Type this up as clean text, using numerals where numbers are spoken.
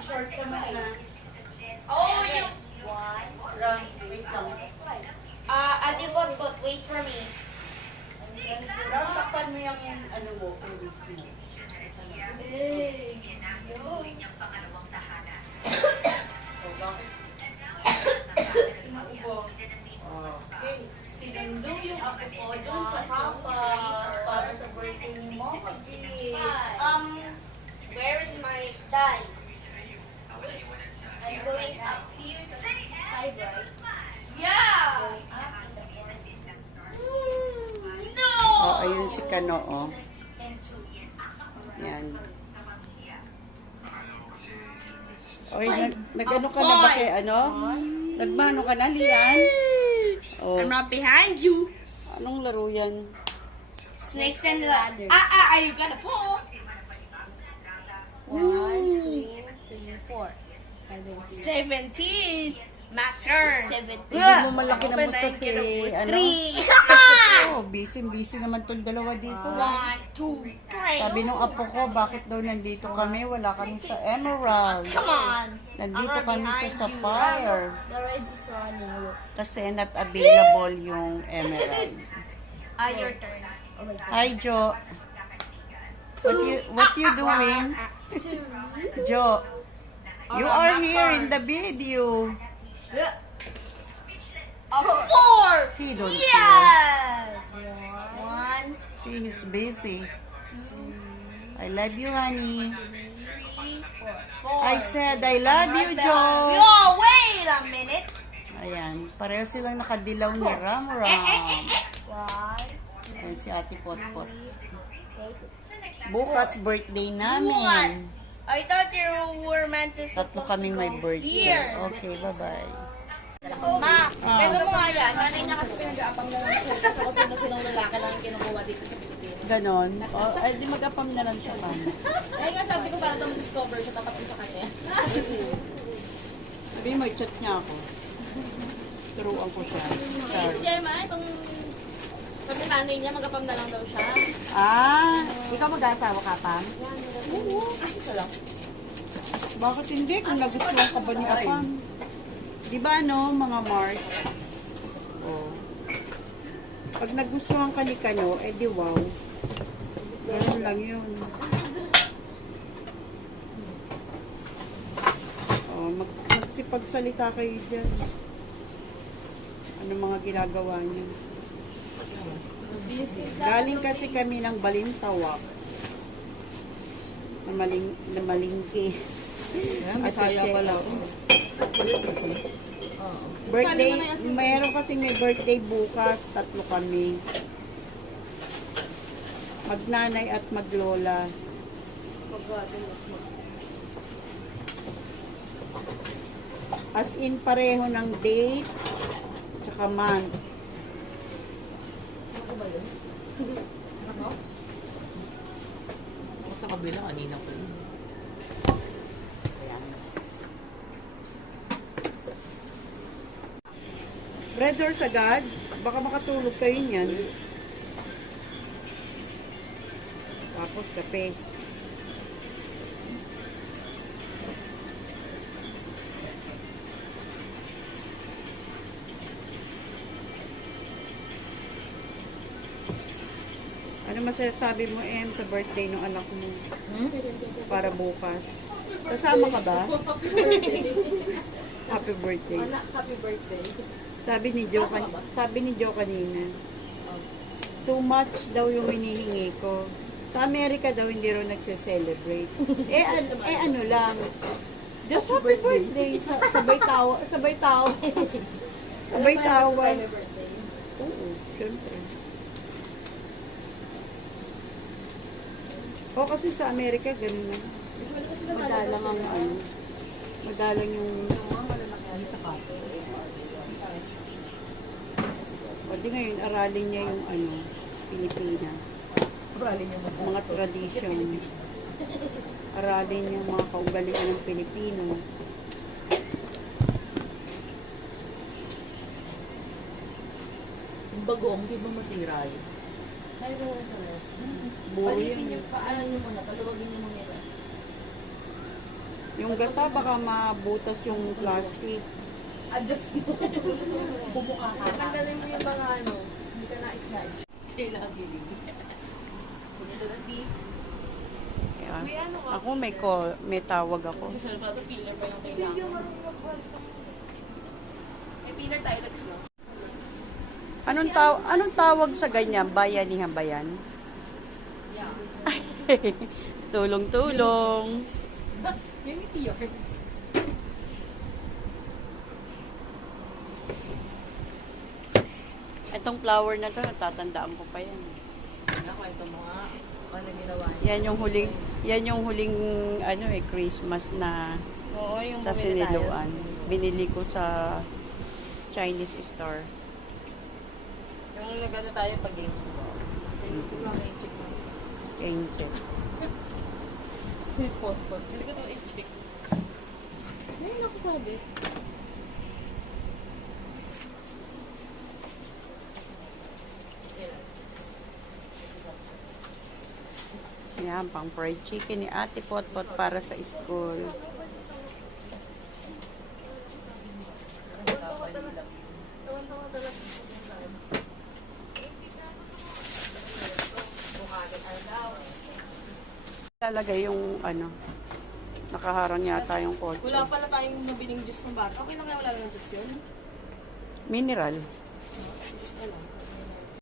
mag-short ka muna. Oh, you. Ram, wait lang. Ate Bot, wait for me. Ram, takpan mo yung ano mo, pubis mo. Oh, bakit? Pinaubo. Okay. Sinundo yung ako ko dun sa papas para sa birthday ni Mama B. Where is my dice? I'm going up here to side, right? Yeah! No! Oh, ayun si Kano, oh. Yan. Oy, nag-ano ka na ba kay ano? Nagmano ka na, Lian? Oh. I'm not behind you. Anong laro yan? Snakes and ladders. You got a 4. 1, 2, 3, 4. 17. My turn. 17. Hindi mo malaki na musta si, ano? 3. Oh, busy naman tong dalawa dito. 1, 2, 3. Sabi nung apo ko, bakit daw nandito kami? Wala kami sa Emerald. Come on. Nandito kami sa Sapphire. The red is running. Kasi not available yung Emerald. Your turn. Hi, Jo. What you doing? 2. Jo, you are here in the video. A 4. He don't care. Yes. 1, She is busy. I love you, honey. 3, 4. I said, I love you, Jo. Yo, wait a minute. Ayan, pareho silang nakadilaw ni Ram Ram. 1, Ayan si Ate Potpot. 2, Bukas birthday namin. I thought you were meant to Tatlo kaming may birthday. here. Okay, bye-bye. Ma, Ah. mo nga yan. Nanay niya kasi pinag-aapang na lang siya. Kasi kung sino-sinong lalaki lang yung kinukuha dito sa Pilipinas. Ganon. O, ay, di mag-apam na lang siya, man. Eh nga sabi ko para daw discover siya tapat ko sa kanya. Sabi, may chat niya ako. Turuan ko siya. Si Sorry. Gemma, itong sabi nanay niya, mag-apam na lang daw siya. Ah, ikaw mag-asawa ka pa? Oo. Ito lang. Bakit hindi? Kung nagustuhan ka ba ni Apam? Di ba ano, mga Mars? Oh. Pag nagustuhan ka ni Kano, eh di wow. Ganun lang yun. Oh, magsipagsalita kayo dyan. Ano mga ginagawa niyo? Galing kasi kami ng Balintawak. Na malingki. Bisaya pala. Birthday, mayroon kasi may birthday bukas, 3 kami. Magnanay at maglola. As in pareho ng date, tsaka month. Ako sa kabila, kanina ko. Ayan. Brothers agad, baka makatulog kayo niyan. Tapos kape. Ano masasabi mo, Em, sa birthday ng anak mo? Para bukas. Kasama ka ba? Happy birthday. Anak, happy birthday. Sabi ni Jo kanina. Too much daw yung hinihingi ko. Sa Amerika daw hindi raw nagse-celebrate. Ano lang. Just happy birthday. Sabay tawa. Sabay tawa. Sabay tawa. Oo, syempre. O kasi sa Amerika, ganun na. Madalang ang ano. Madalang yung... O di ngayon, aralin niya yung ano, Pilipinas. Mga tradisyon. Aralin niya yung mga kaugalian ng Pilipino. Yung bagong, di ba masira yun? Buro Palitin yan. niyo, paano niyo muna, paluwagin niyo muna ito. Yung gata, baka mabutas yung plastic. Adjust mo. Pumukha ka. Tanggalin mo yung mga ano. Hindi ka nais-nais. Kailangan biling. Punito ng tea. Kaya, ako may tawag ako. Social pa ito, pillar pa yung kailangan. May pillar tayo, Lex, no? Anong tawag sa ganyan? Bayanihan ba yan? Tulong-tulong. Yung tea, okay? Itong flower na to, natatandaan ko pa yan. Nakwento mo nga. Ano ginawa niya? Yan yung huling Christmas na Oo, yung sa bumili tayo. Siniluan. Binili ko sa Chinese store. Yung nagano tayo pag games mo. Games ko lang i-check mo. Angel. Pot. Hindi ko ito i-check. Ngayon ako sabi. Yan, pang fried chicken ni Ate Potpot para sa school. Lalagay yung nakaharang yata yung kotse. Wala pala tayong nabiling juice ng bata. Okay lang kaya wala lang ng juice yun? Mineral. Juice na lang.